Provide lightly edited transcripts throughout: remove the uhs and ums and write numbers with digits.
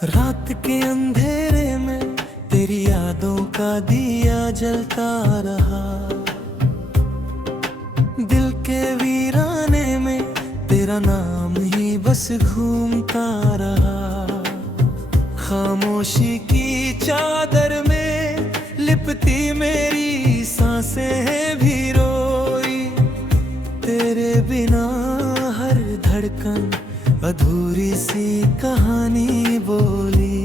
रात के अंधेरे में तेरी यादों का दिया जलता रहा। दिल के वीराने में तेरा नाम ही बस घूमता रहा। खामोशी की चादर में लिपटी मेरी सांसें भी रोई। तेरे बिना हर धड़कन अधूरी सी कहानी बोली।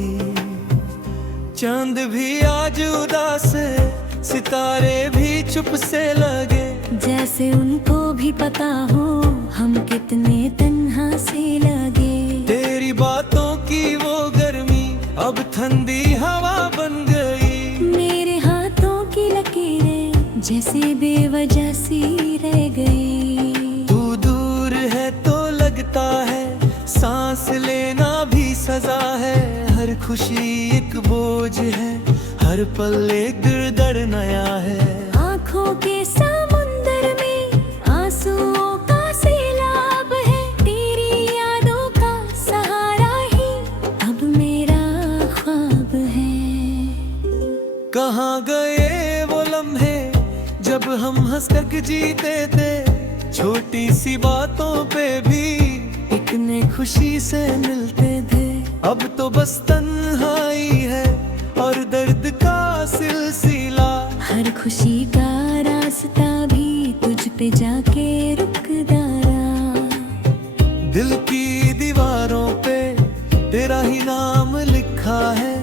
चांद भी आज उदास है, सितारे भी चुप से लगे, जैसे उनको भी पता हो हम कितने तन्हा से लगे। तेरी बातों की वो गर्मी अब ठंडी हवा बन गई। मेरे हाथों की लकीरें जैसे बेवजह सी रह गई। तू दूर है तो लगता है सांस लेना भी सजा है। हर खुशी एक बोझ है, हर पल एक गिरदर नया है। आँखों के समुंदर में आंसुओं का सैलाब है। तेरी यादों का सहारा ही अब मेरा ख्वाब है। कहाँ गए वो लम्हे जब हम हंस कर जीते थे। छोटी सी बातों पे भी इतने खुशी से मिलते थे। अब तो बस तन्हाई है और दर्द का सिलसिला। हर खुशी का रास्ता भी तुझ पे जाके रुक डाला। दिल की दीवारों पे तेरा ही नाम लिखा है।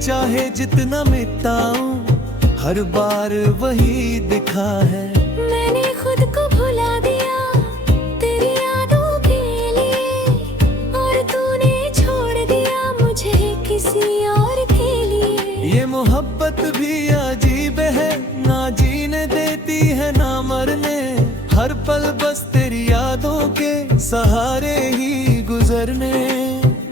चाहे जितना मिटाऊं हर बार वही दिखा है। मैंने खुद को भुला दिया तेरी यादों के लिए, और तूने छोड़ दिया मुझे किसी और के लिए। ये मोहब्बत भी अजीब है, ना जीने देती है ना मरने। हर पल बस तेरी यादों के सहारे ही गुजरने।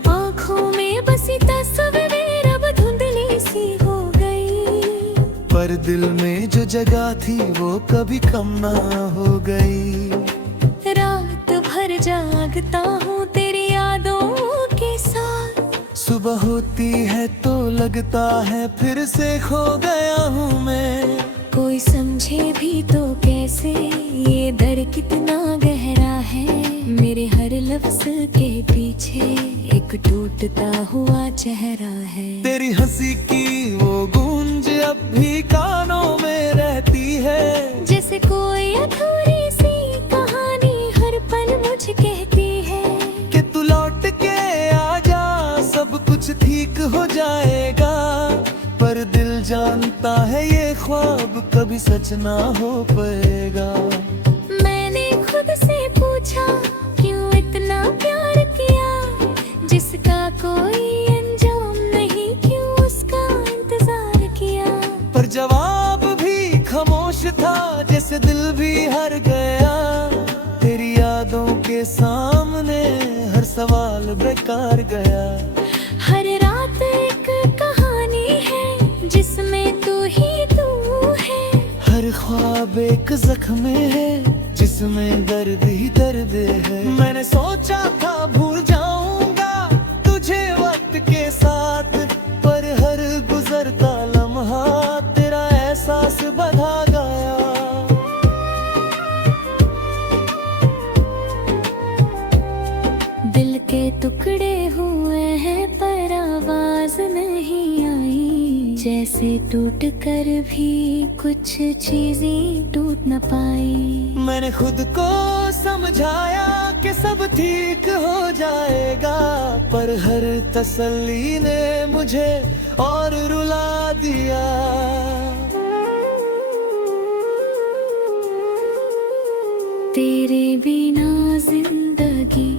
आँखों में बसी तस्वीर अब धुंधली सी हो गई, पर दिल में जो जगह थी वो कभी कम ना हो गई। रात भर जागता हूँ तेरी यादों के साथ। सुबह होती है तो लगता है फिर से खो गया हूँ मैं। कोई समझे भी तो कैसे ये दर्द कितना गहरा है। मेरे हर लफ्ज के पीछे एक टूटता हुआ चेहरा है। तेरी हंसी की वो गूंज अब भी कानों में रहती है। जैसे कोई अधूरी सी कहानी हर पल मुझे कहती है कि तू लौट के आजा सब कुछ ठीक हो जाएगा। पर दिल जानता है ये ख्वाब कभी सच ना हो पाएगा। मैंने खुद से पूछा क्यों इतना प्यार किया, जिसका कोई अंजाम नहीं, क्यों उसका इंतजार किया। पर जवाब भी खामोश था, जैसे दिल भी हार गया। तेरी यादों के सामने हर सवाल बेकार गया। हर रात एक कहानी है जिसमें तू ही तू है। हर ख्वाब एक जख्म है जिसमें दर्द ही दर्द है। मैंने सोचा था भूल जाऊंगा तुझे वक्त के साथ, पर हर गुजरता लम्हा तेरा एहसास बढ़ा गया। दिल के टुकड़े हुए हैं पर आवाज नहीं आई। जैसे टूट कर भी कुछ चीजें टूट न पाई। मैंने खुद को समझाया कि सब ठीक हो जाएगा, पर हर तसल्ली ने मुझे और रुला दिया। तेरे बिना जिंदगी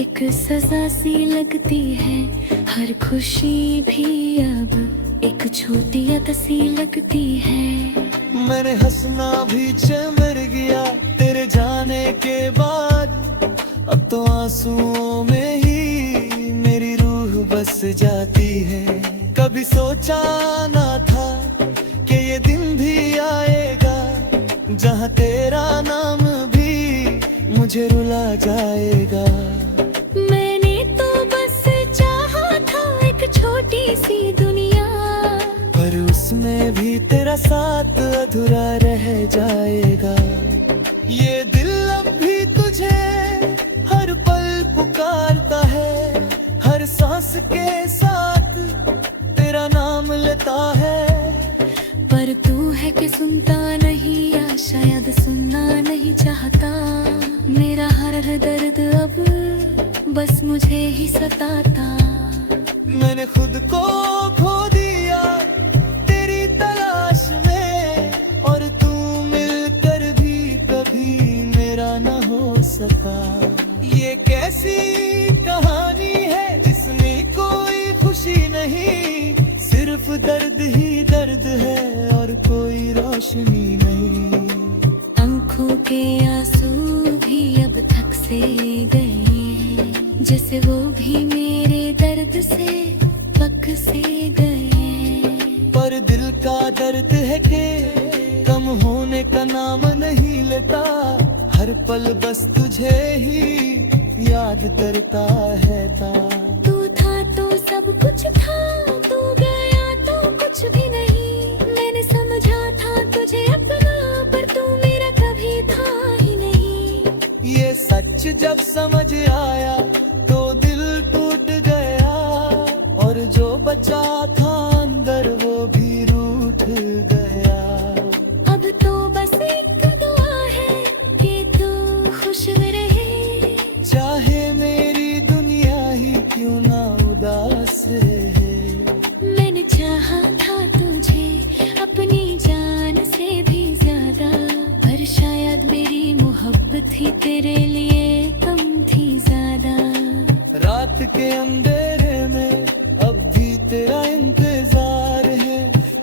एक सजा सी लगती है। हर खुशी भी अब एक छोटी याद सी लगती है। मैंने हंसना भी चमर गया तेरे जाने के बाद। अब तो आंसुओं में ही मेरी रूह बस जाती है। कभी सोचा ना था कि ये दिन भी आएगा, जहाँ तेरा नाम भी मुझे रुला जाएगा। मैंने तो बस चाहा था एक भी तेरा साथ अधूरा रह जाएगा। ये दिल अब भी तुझे हर पल पुकारता है, हर सांस के साथ तेरा नाम लेता है। पर तू है कि सुनता नहीं या शायद सुनना नहीं चाहता। मेरा हर दर्द अब बस मुझे ही सताता। मैंने खुद को खो दिया तेरी तलाश में, और तू मिलकर भी कभी मेरा न हो सका। ये कैसी कहानी है जिसमें कोई खुशी नहीं, सिर्फ दर्द ही दर्द है और कोई रोशनी नहीं। आंखों के आंसू भी अब थक से गए, जैसे वो भी मेरे दर्द से पक से गए। पर दिल का दर्द है कि कम होने का नाम नहीं लेता, हर पल बस तुझे ही याद करता है। तू था तो सब कुछ था, तू गया तो कुछ भी नहीं। मैंने समझा था तुझे अपना, पर तू मेरा कभी था ही नहीं। ये सच जब समझ आया तो दिल टूट गया, और जो बचा था अंदर वो भी रूठ गया। अब तो बस एक दुआ है कि तू खुश रहे, चाहे मेरी दुनिया ही क्यों ना उदास रहे। मैंने चाहा था तुझे अपनी जान से भी ज्यादा, पर शायद मेरी मोहब्बत ही तेरे लिए कम थी ज्यादा। रात के अंधेरे में अब भी तेरा इंतजार है,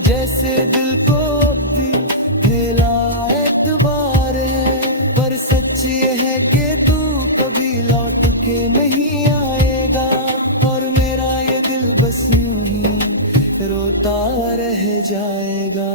जैसे दिल को अब भी खेला एतबार है। पर सच ये है कि तू कभी लौट के नहीं आएगा, और मेरा ये दिल बस यूं ही रोता रह जाएगा।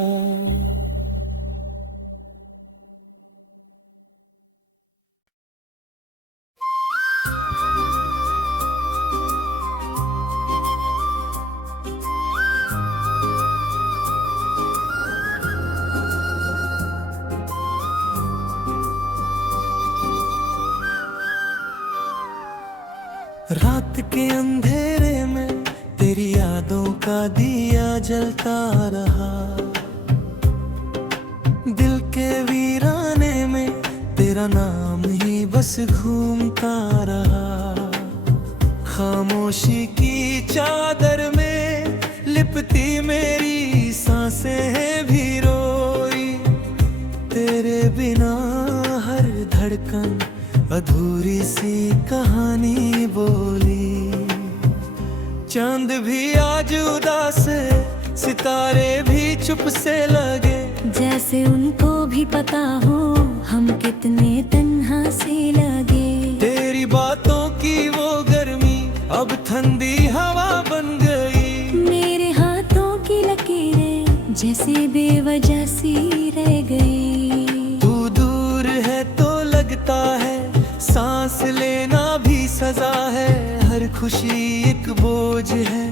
रात के अंधेरे में तेरी यादों का दिया जलता रहा, दिल के वीराने में तेरा नाम ही बस घूमता रहा। खामोशी की चादर में लिपटी मेरी सांसें भी रोई, तेरे बिना हर धड़कन अधूरी सी कहानी बोली। चांद भी आज उदास है, सितारे भी चुप से लगे, जैसे उनको भी पता हो हम कितने तन्हा से लगे। तेरी बातों की वो गर्मी अब ठंडी हवा बन गई, मेरे हाथों की लकीरें जैसे बेवजह सी रह गई। तू दूर है तो लगता है सांस लेना भी सजा है, हर खुशी एक बोझ है,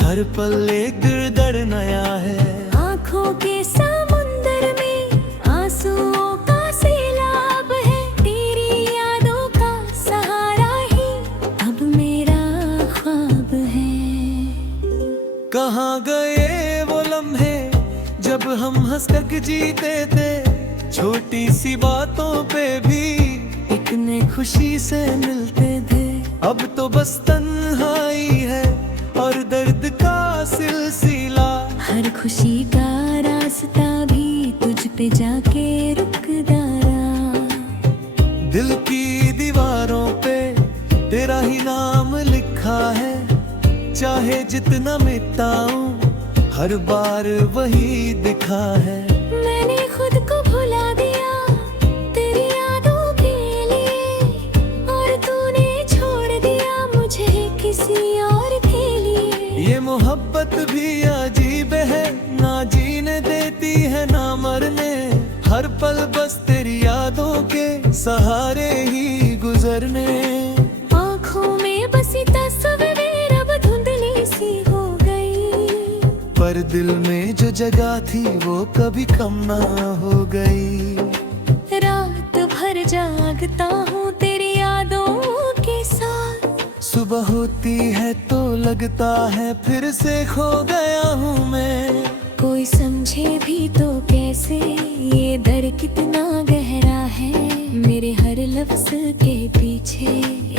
हर पल एक गिरदड़ नया है। आँखों के समुंदर में आंसुओं का सैलाब है, तेरी यादों का सहारा ही अब मेरा ख्वाब है। कहाँ गए वो लम्हे जब हम हंस कर जीते थे, छोटी सी बातों पे भी इतने खुशी से मिलते थे। अब तो बस तन्हाई है और दर्द का सिलसिला, हर खुशी का रास्ता भी तुझ पे जाके रुकदा रहा। दिल की दीवारों पे तेरा ही नाम लिखा है, चाहे जितना मिटाऊं हर बार वही दिखा है। मैंने खुद को भुला दिया तेरी यादों के लिए, और तूने छोड़ दिया मुझे किसी और के लिए। ये मोहब्बत भी अजीब है, ना जीने देती है ना मरने, हर पल बस तेरी यादों के सहारे ही गुजरने। आँखों में बसी तस्वीर अब धुंधली सी हो गई, पर दिल में जो जगह थी वो कभी कम ना हो गई। रात भर जागता हूँ तेरी यादों के साथ, सुबह होती है तो लगता है फिर से खो गया हूँ मैं। कोई समझे भी तो कैसे ये दर्द कितना गहरा है, मेरे हर लफ्ज के पीछे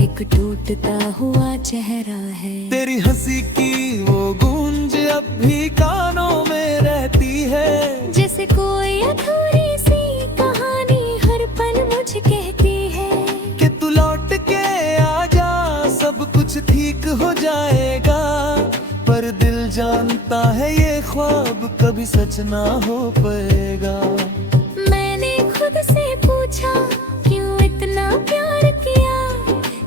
एक टूटता हुआ चेहरा है। तेरी हंसी की वो गूंज अब भी कानों में रहती है, जैसे कोई अधूरी सी कहानी हर पल मुझे कहती है कि तू लौट के आ जा सब कुछ ठीक हो जाएगा। पर दिल जानता है ये ख्वाब कभी सच ना हो पाएगा। मैंने खुद से पूछा क्यों इतना प्यार किया,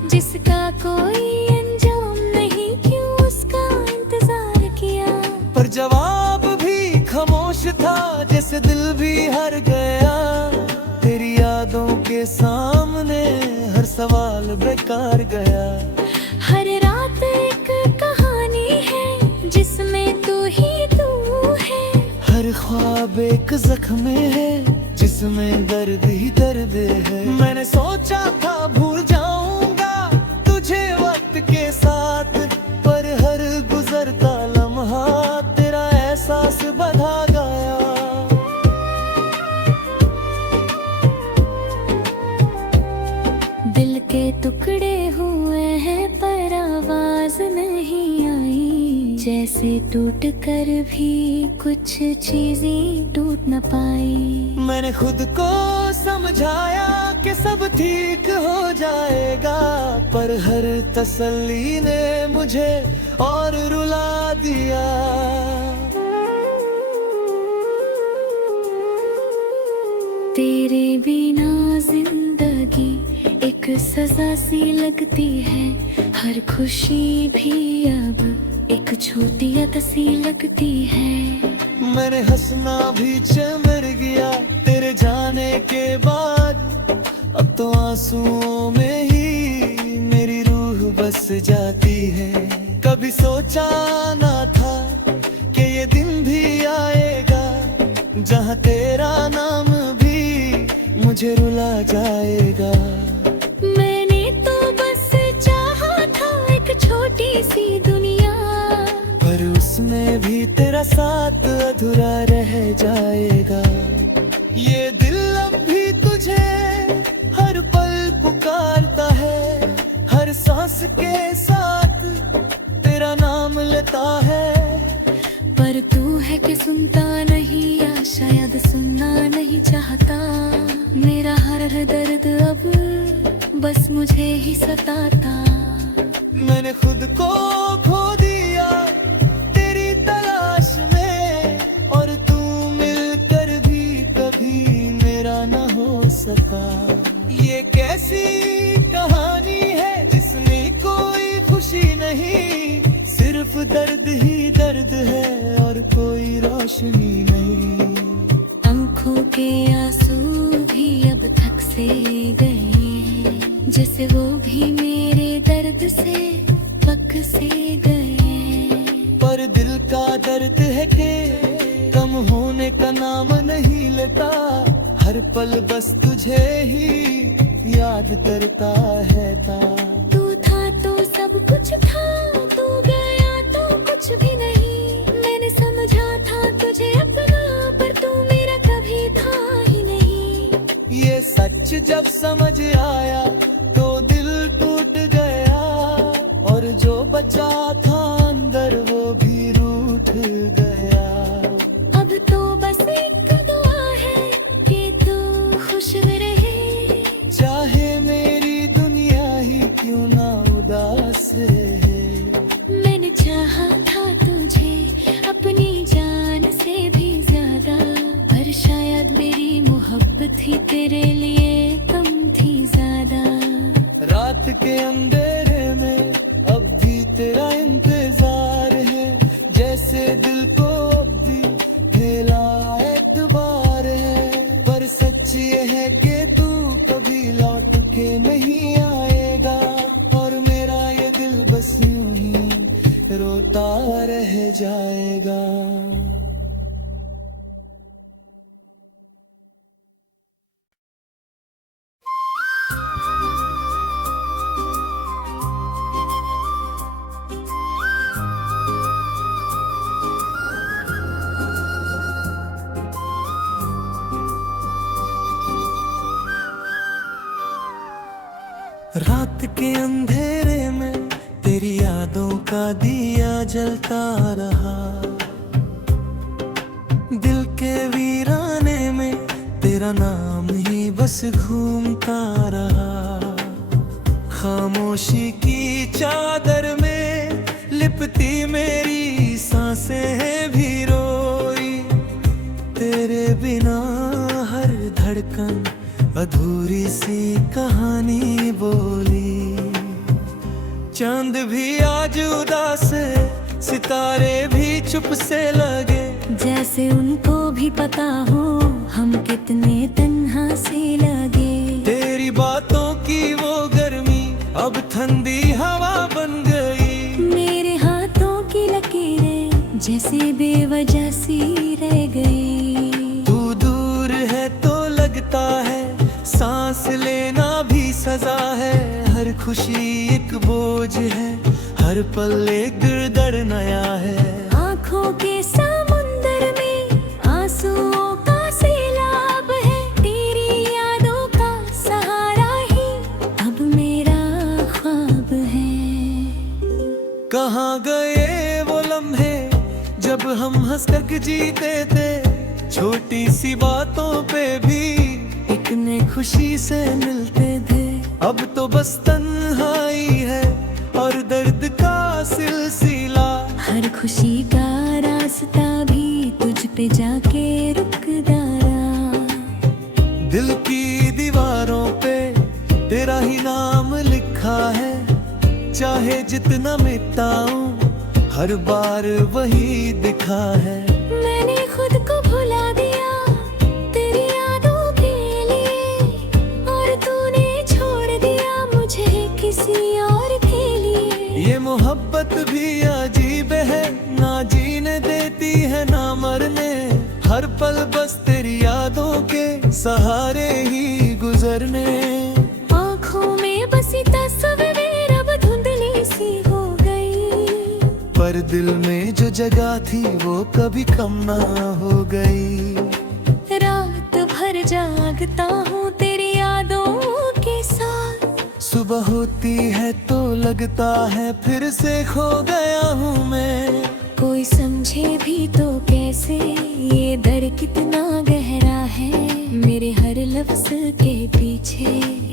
जिसका कोई अंजाम नहीं, क्यों उसका इंतजार किया। पर जवाब भी खामोश था, जैसे दिल भी हार गया। तेरी यादों के सामने हर सवाल बेकार गया। हर रात एक कहानी है जिसमें तू ही तू है, हर ख्वाब एक जख्म है जिसमें दर्द ही दर्द है। मैंने सोचा था भूल जाऊंगा तुझे वक्त के साथ, पर हर गुजरता लम्हा तेरा एहसास बढ़ा गया। दिल के टुकड़े हुए हैं पर आवाज नहीं आई, जैसे टूट कर भी कुछ चीजें टूट न पाई। मैंने खुद को समझाया कि सब ठीक हो जाएगा, पर हर तसल्ली ने मुझे और रुला दिया। तेरे बिना जिंदगी एक सजा सी लगती है, हर खुशी भी अब एक छोटी याद सी लगती है। मैंने हंसना भी चमर गया तेरे जाने के बाद, अब तो आंसुओं में ही मेरी रूह बस जाती है। कभी सोचा ना था कि ये दिन भी आएगा, जहाँ तेरा नाम भी मुझे रुला जाएगा। मैंने तो बस चाहा था एक छोटी सी दुनिया, पर उसमें भी तेरा साथ अधूरा रह जाएगा। ये दिल अब भी तुझे हर पल पुकारता है, हर सांस के साथ तेरा नाम लेता है। पर तू है कि सुनता नहीं या शायद सुनना नहीं चाहता। मेरा हर दर्द अब बस मुझे ही सताता। मैंने खुद को खो दिया तेरी तलाश में, और तू मिलकर भी कभी मेरा न हो सका। ये कैसी कहानी है जिसमें कोई खुशी नहीं, सिर्फ दर्द ही दर्द है और कोई रोशनी नहीं। आंखों के आंसू भी अब थक से गए, जैसे वो भी मेरे दर्द से पक से गए। पर दिल का दर्द है कि कम होने का नाम नहीं लेता, हर पल बस तुझे ही याद करता है। तू था तो सब कुछ था, तू गया तो कुछ भी नहीं। मैंने समझा था तुझे अपना, पर तू मेरा कभी था ही नहीं। ये सच जब समझ आया तो दिल टूट गया, और जो बचा था अंदर वो भी रूठ गया। अब तो बस एक दुआ है कि तू खुश रहे, चाहे मेरी दुनिया ही क्यों ना उदास है। मैंने चाहा था तुझे अपनी जान से भी ज्यादा, पर शायद मेरी मोहब्बत ही तेरे लिए कम थी ज्यादा। रात के अंधेरे में अब भी तेरा इंतजार है, जैसे दिल को अब भी खेला एतबार है। पर सच ये है कि तू कभी लौट के नहीं आएगा, और मेरा ये दिल बस यूं ही रोता रह जाएगा। के अंधेरे में तेरी यादों का दिया जलता रहा, दिल के वीराने में तेरा नाम ही बस घूमता रहा। खामोशी की चादर में लिपटी मेरी सांसें भी रोई, तेरे बिना हर धड़कन अधूरी सी कहानी बोली। चांद भी आज उदास है, सितारे भी चुप से लगे, जैसे उनको भी पता हो हम कितने तन्हा से लगे। तेरी बातों की वो गर्मी अब ठंडी हवा बन गई, मेरे हाथों की लकीरें जैसे बेवजह सी रह गई। तू दूर है तो लगता है सांस लेना भी सजा है, हर खुशी एक बोझ है, हर पल एक गिरदर नया है। आँखों के समुंदर में आंसुओं का सैलाब है, तेरी यादों का सहारा ही अब मेरा ख्वाब है। कहाँ गए वो लम्हे जब हम हंस कर जीते थे, छोटी सी बातों पे भी इतने खुशी से मिलते थे। अब तो बस तन्हाई है और दर्द का सिलसिला, हर खुशी का रास्ता भी तुझ पे जाके रुक दारा। दिल की दीवारों पे तेरा ही नाम लिखा है, चाहे जितना मिटाऊं हर बार वही दिखा है। मैंने खुद को भुला दिया तेरी यादों के लिए, और तूने छोड़ दिया मुझे किसी और के लिए। ये मोहब्बत भी अजीब है, ना जीने देती है ना मरने, हर पल बस तेरी यादों के सहारे ही गुजरने। आँखों में बसी तस्वीर अब धुंधली सी हो गई, पर दिल में जो जगह थी वो कभी कम ना हो गई। रात भर जागता हूँ तेरी यादों के साथ, सुबह होती है तो लगता है फिर से खो गया हूँ मैं। कोई समझे भी तो कैसे ये दर्द कितना गहरा है, मेरे हर लफ्ज के पीछे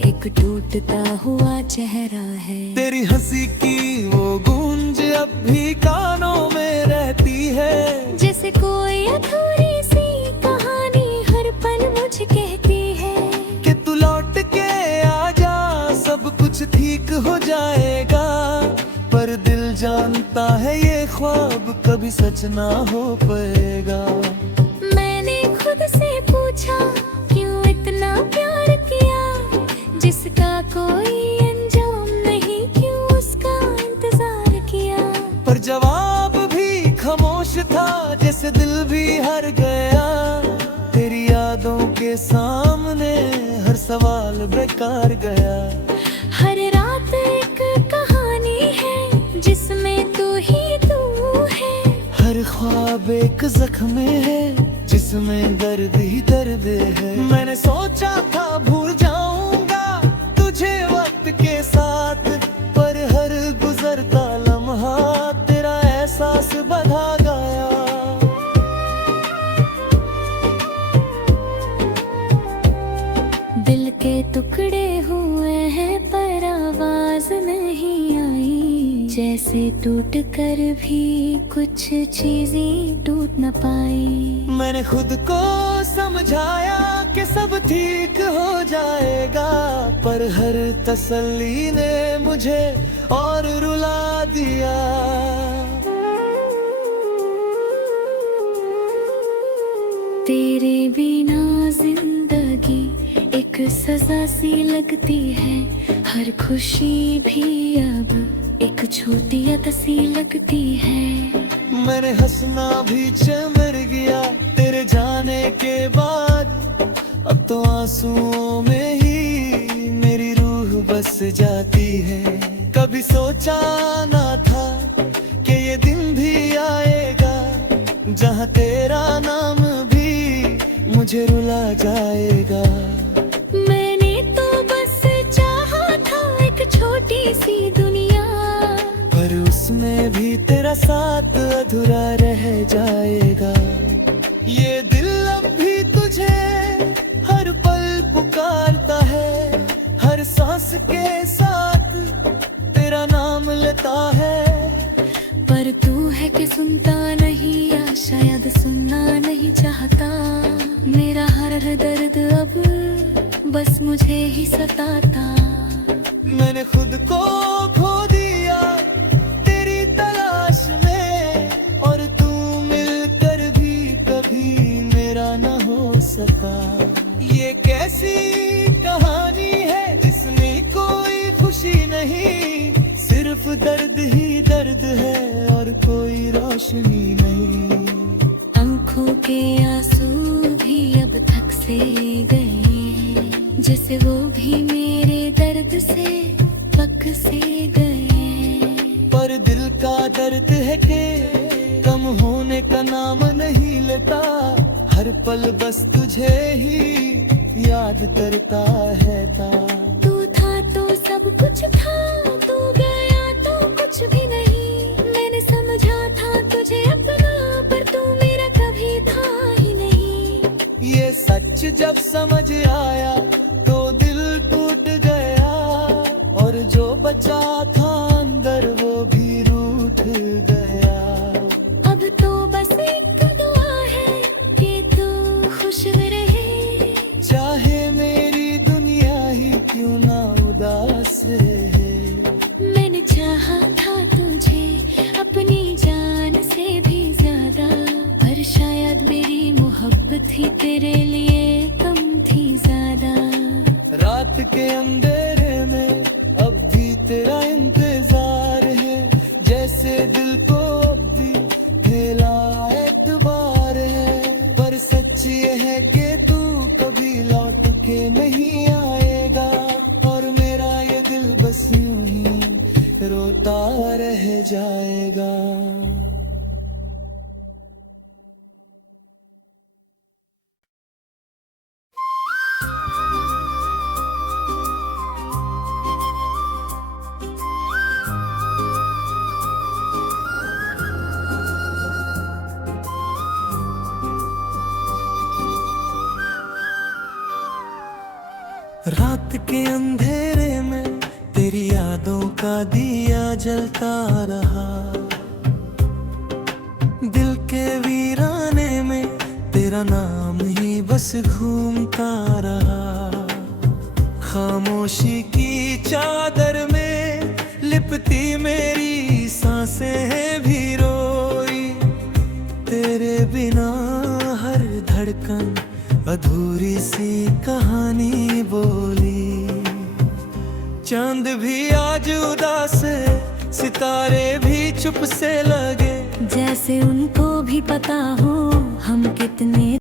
एक टूटता हुआ चेहरा है। तेरी हंसी की वो गूंज अब भी कानों में रहती है, जैसे कोई अधूरी सी कहानी हर पल मुझे कहती है कि तू लौट के आजा सब कुछ ठीक हो जाएगा। पर दिल जानता है ये ख्वाब कभी सच ना हो पाएगा। मैंने खुद से पूछा क्यों इतना प्यार किया, जिसका कोई अंजाम नहीं, क्यों उसका इंतजार किया। पर जवाब भी खामोश था, जैसे दिल भी हार गया। तेरी यादों के सामने हर सवाल बेकार गया। हर रात एक कहानी है जिसमें तू ही तू है, हर ख्वाब एक जख्म है जिसमें दर्द ही दर्द है। मैंने सोचा था भूल जाऊंगा तुझे वक्त के साथ, पर हर गुजरता लम्हा तेरा एहसास बढ़ा गया। दिल के टुकड़े हुए हैं पर आवाज नहीं आई, जैसे टूट कर भी कुछ चीजें टूट न पाई। मैंने खुद को समझाया कि सब ठीक हो जाएगा, पर हर तसल्ली ने मुझे और रुला दिया। तेरे बिना जिंदगी एक सजा सी लगती है, हर खुशी भी अब एक छोटी सी लगती है। मैंने हंसना भी चमर गया तेरे जाने के बाद, अब तो आंसुओं में ही मेरी रूह बस जाती है। कभी सोचा ना था कि ये दिन भी आएगा, जहाँ तेरा नाम भी मुझे रुला जाएगा। मैंने तो बस चाहा था एक छोटा छोटी सी दुनिया, पर उसमें भी तेरा साथ अधूरा रह जाएगा। ये दिल अब भी तुझे हर पल पुकारता है, हर सांस के साथ तेरा नाम लेता है। पर तू है कि सुनता नहीं, या शायद सुनना नहीं चाहता। मेरा हर दर्द अब बस मुझे ही सताता। मैंने खुद को खो दिया तेरी तलाश में, और तू मिलकर भी कभी मेरा न हो सका। ये कैसी कहानी है जिसमें कोई खुशी नहीं, सिर्फ दर्द ही दर्द है और कोई रोशनी नहीं। आंखों के आंसू भी अब थक से गए, जैसे वो भी मेरे दर्द से पक से गए। पर दिल का दर्द है कि कम होने का नाम नहीं लेता, हर पल बस तुझे ही याद करता है। तू था तो सब कुछ था, तू गया तो कुछ भी नहीं। मैंने समझा था तुझे अपना, पर तू मेरा कभी था ही नहीं। ये सच जब समझ आया तो दिल टूट गया, और जो बचा था अंदर वो भी रूठ गया। अब तो बस एक दुआ है कि तू खुश रहे, चाहे मेरी दुनिया ही क्यों ना उदास रहे। मैंने चाहा था तुझे अपनी जान से भी ज्यादा, पर शायद मेरी मोहब्बत ही तेरे लिए कम थी ज्यादा। रात के अंधेरे में अब भी तेरा इंतजार है, जैसे दिल को अब भी मेरा एतबार है। पर सच ये है कि तू कभी लौट के नहीं आएगा, और मेरा ये दिल बस यूं ही रोता रह जाएगा। रात के अंधेरे में तेरी यादों का दिया जलता रहा, दिल के वीराने में तेरा नाम ही बस घूमता रहा। खामोशी की चादर में लिपटी मेरी सांसें भी रोई, तेरे बिना हर धड़कन अधूरी सी कहानी बोली। चांद भी आज उदास है, सितारे भी चुप से लगे, जैसे उनको भी पता हो हम कितने